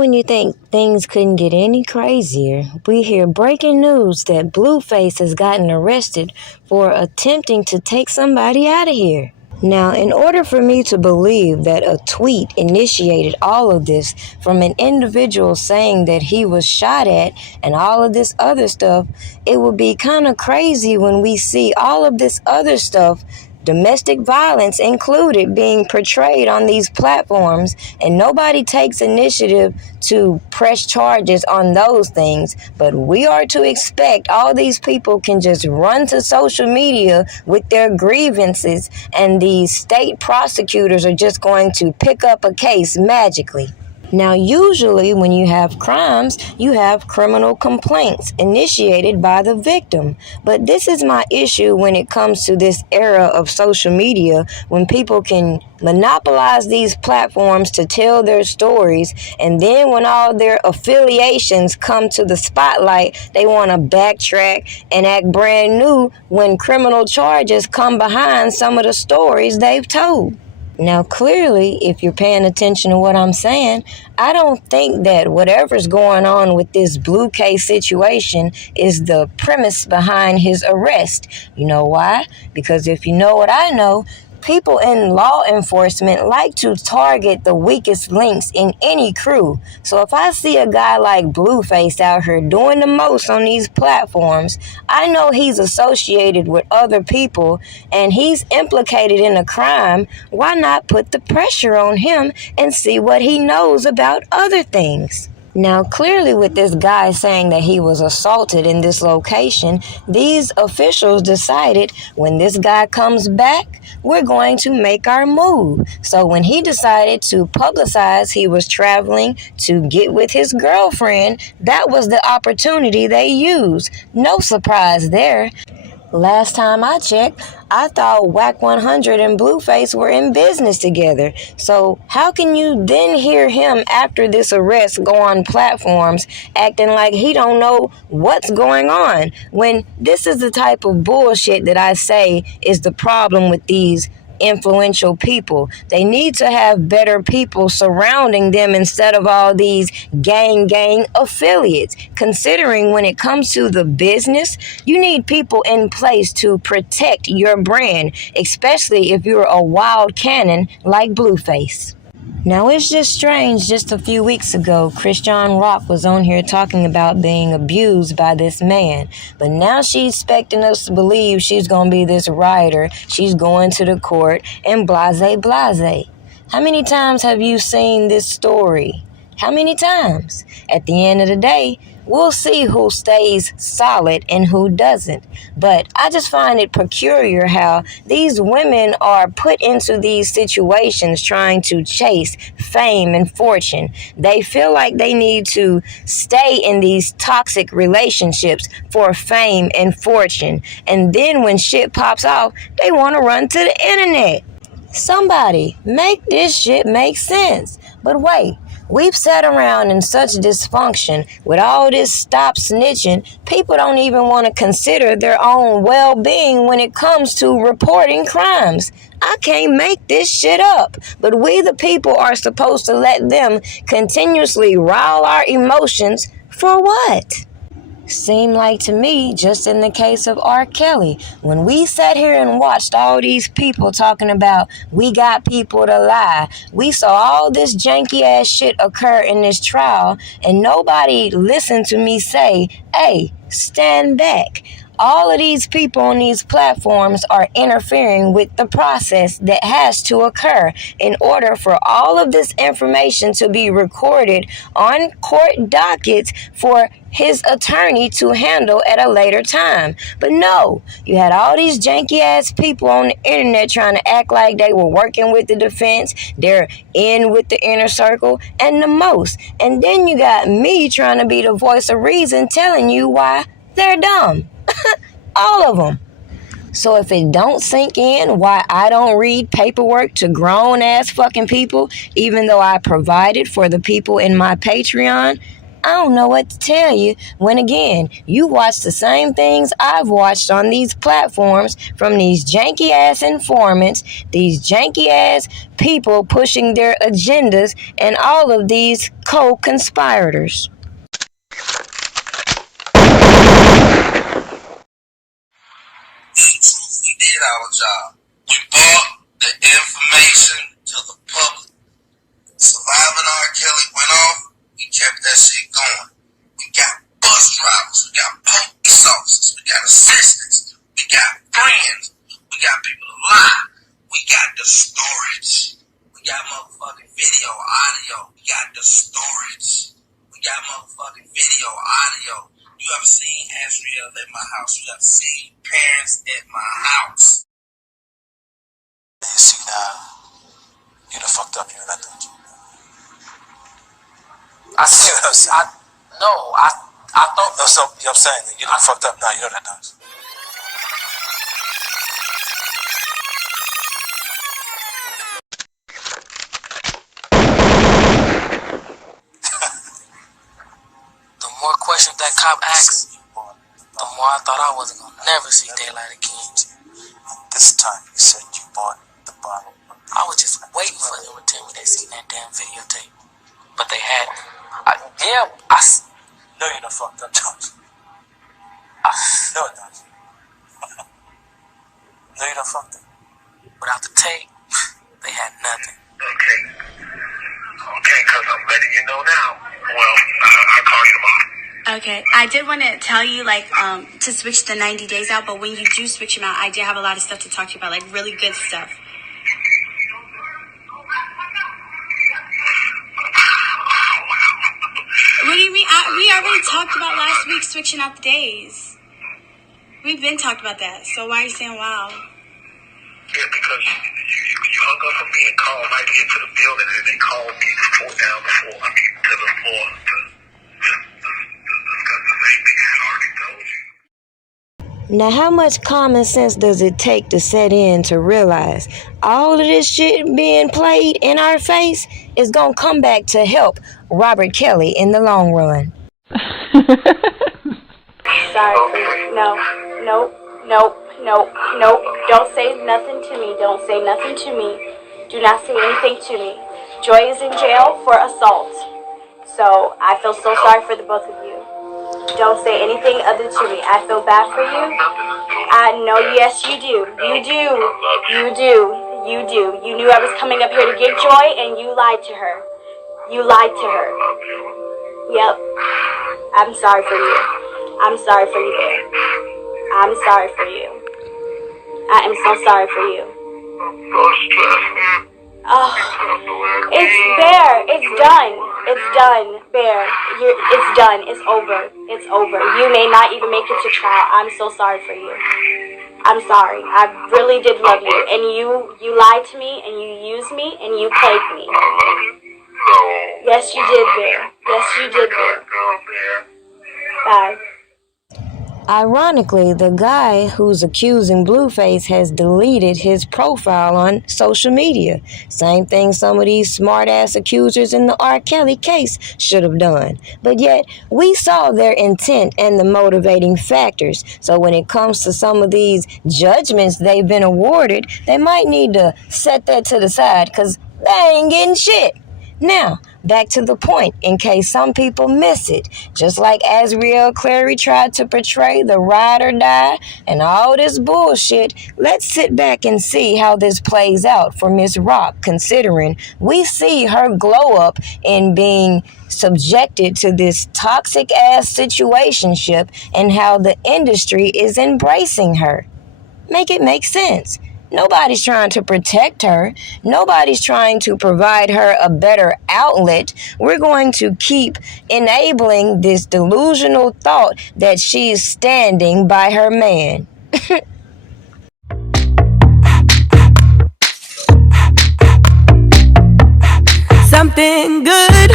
when you think things couldn't get any crazier, we hear breaking news that Blueface has gotten arrested for attempting to take somebody out of here. Now, in order for me to believe that a tweet initiated all of this from an individual saying that he was shot at and all of this other stuff, it would be kind of crazy when we see all of this other stuff, domestic violence included, being portrayed on these platforms, and nobody takes initiative to press charges on those things. But we are to expect all these people can just run to social media with their grievances, and these state prosecutors are just going to pick up a case magically. Now, usually when you have crimes, you have criminal complaints initiated by the victim. But this is my issue when it comes to this era of social media, when people can monopolize these platforms to tell their stories, and then when all their affiliations come to the spotlight, they want to backtrack and act brand new when criminal charges come behind some of the stories they've told. Now, clearly, if you're paying attention to what I'm saying, I don't think that whatever's going on with this Blueface situation is the premise behind his arrest. You know why? Because if you know what I know, people in law enforcement like to target the weakest links in any crew. So if I see a guy like Blueface out here doing the most on these platforms, I know he's associated with other people and he's implicated in a crime. Why not put the pressure on him and see what he knows about other things? Now, clearly with this guy saying that he was assaulted in this location, these officials decided when this guy comes back, we're going to make our move. So when he decided to publicize he was traveling to get with his girlfriend, that was the opportunity they used. No surprise there. Last time I checked, I thought Whack 100 and Blueface were in business together. So how can you then hear him after this arrest go on platforms acting like he don't know what's going on, when this is the type of bullshit that I say is the problem with these influential people? They need to have better people surrounding them instead of all these gang affiliates. Considering when it comes to the business, you need people in place to protect your brand, especially if you're a wild cannon like Blueface. Now, it's just strange, just a few weeks ago, Chrisean was on here talking about being abused by this man. But now she's expecting us to believe she's going to be this rioter. She's going to the court and blase. How many times have you seen this story? How many times? At the end of the day, we'll see who stays solid and who doesn't. But I just find it peculiar how these women are put into these situations trying to chase fame and fortune. They feel like they need to stay in these toxic relationships for fame and fortune. And then when shit pops off, they want to run to the internet. Somebody make this shit make sense. But wait. We've sat around in such dysfunction with all this stop snitching, people don't even want to consider their own well-being when it comes to reporting crimes. I can't make this shit up, but we the people are supposed to let them continuously rile our emotions for what? Seemed like to me, just in the case of R. Kelly, when we sat here and watched all these people talking about we got people to lie, we saw all this janky ass shit occur in this trial, and nobody listened to me say, hey, stand back. All of these people on these platforms are interfering with the process that has to occur in order for all of this information to be recorded on court dockets for his attorney to handle at a later time. But no, you had all these janky ass people on the internet trying to act like they were working with the defense, they're in with the inner circle and the most. And then you got me trying to be the voice of reason telling you why they're dumb. All of them. So if it don't sink in why I don't read paperwork to grown ass fucking people, even though I provided for the people in my Patreon, I don't know what to tell you when, again, you watch the same things I've watched on these platforms from these janky ass informants, these janky ass people pushing their agendas, and all of these co-conspirators. We did our job. We brought the information to the public. Surviving R. Kelly went off, we kept that shit going. We got bus drivers, we got police officers, we got assistants, we got friends, we got people to lie, we got the storage, we got motherfucking video, audio, we got the storage, we got motherfucking video, audio. You ever seen Azriel at my house? You ever seen parents at my house? See now, you done fucked up, you know that, don't you? I thought. No, so, you know what I'm saying? You done fucked up now, you know that, don't you? The more questions that cop asked, the more I thought I wasn't gonna never see daylight again. This time you said you bought the bottle. I was just waiting for them to tell me they seen that damn videotape, but they hadn't. No, you done fucked up, don't you? No, it don't. No, you done fucked up. Without the tape, they had nothing. Okay, because I'm letting you know now. Well, I'll call you tomorrow. Okay, I did want to tell you, to switch the 90 days out, but when you do switch them out, I do have a lot of stuff to talk to you about, really good stuff. What do you mean? We already talked about last week switching out the days. We've been talked about that, so why are you saying wow? Yeah, because you hung up on me and called right here to the building, and they called me to the floor to discuss the same thing I had already told you. Now, how much common sense does it take to set in to realize all of this shit being played in our face is gonna come back to help Robert Kelly in the long run? Sorry for you. No. Don't say nothing to me. Don't say nothing to me. Do not say anything to me. Joy is in jail for assault. So I feel so sorry for the both of you. Don't say anything other to me. I feel bad for you. I know, yes, you do. You knew I was coming up here to get Joy, and you lied to her. Yep. I'm sorry for you. I'm sorry for you, Bear. I'm sorry for you. I am so sorry for you. Oh, it's Bear. It's done. It's done, Bear. It's done. It's over. It's over. You may not even make it to trial. I'm so sorry for you. I'm sorry. I really did love you, and you lied to me, and you used me, and you played me. Yes, you did, Bear. Yes, you did, Bear. Bye. Ironically, the guy who's accusing Blueface has deleted his profile on social media. Same thing some of these smart-ass accusers in the R. Kelly case should have done. But yet, we saw their intent and the motivating factors. So when it comes to some of these judgments they've been awarded, they might need to set that to the side because they ain't getting shit. Now, back to the point, in case some people miss it. Just like Azriel Clary tried to portray the ride or die and all this bullshit, let's sit back and see how this plays out for Miss Rock, considering we see her glow up in being subjected to this toxic-ass situationship and how the industry is embracing her. Make it make sense. Nobody's trying to protect her. Nobody's trying to provide her a better outlet. We're going to keep enabling this delusional thought that she's standing by her man. Something good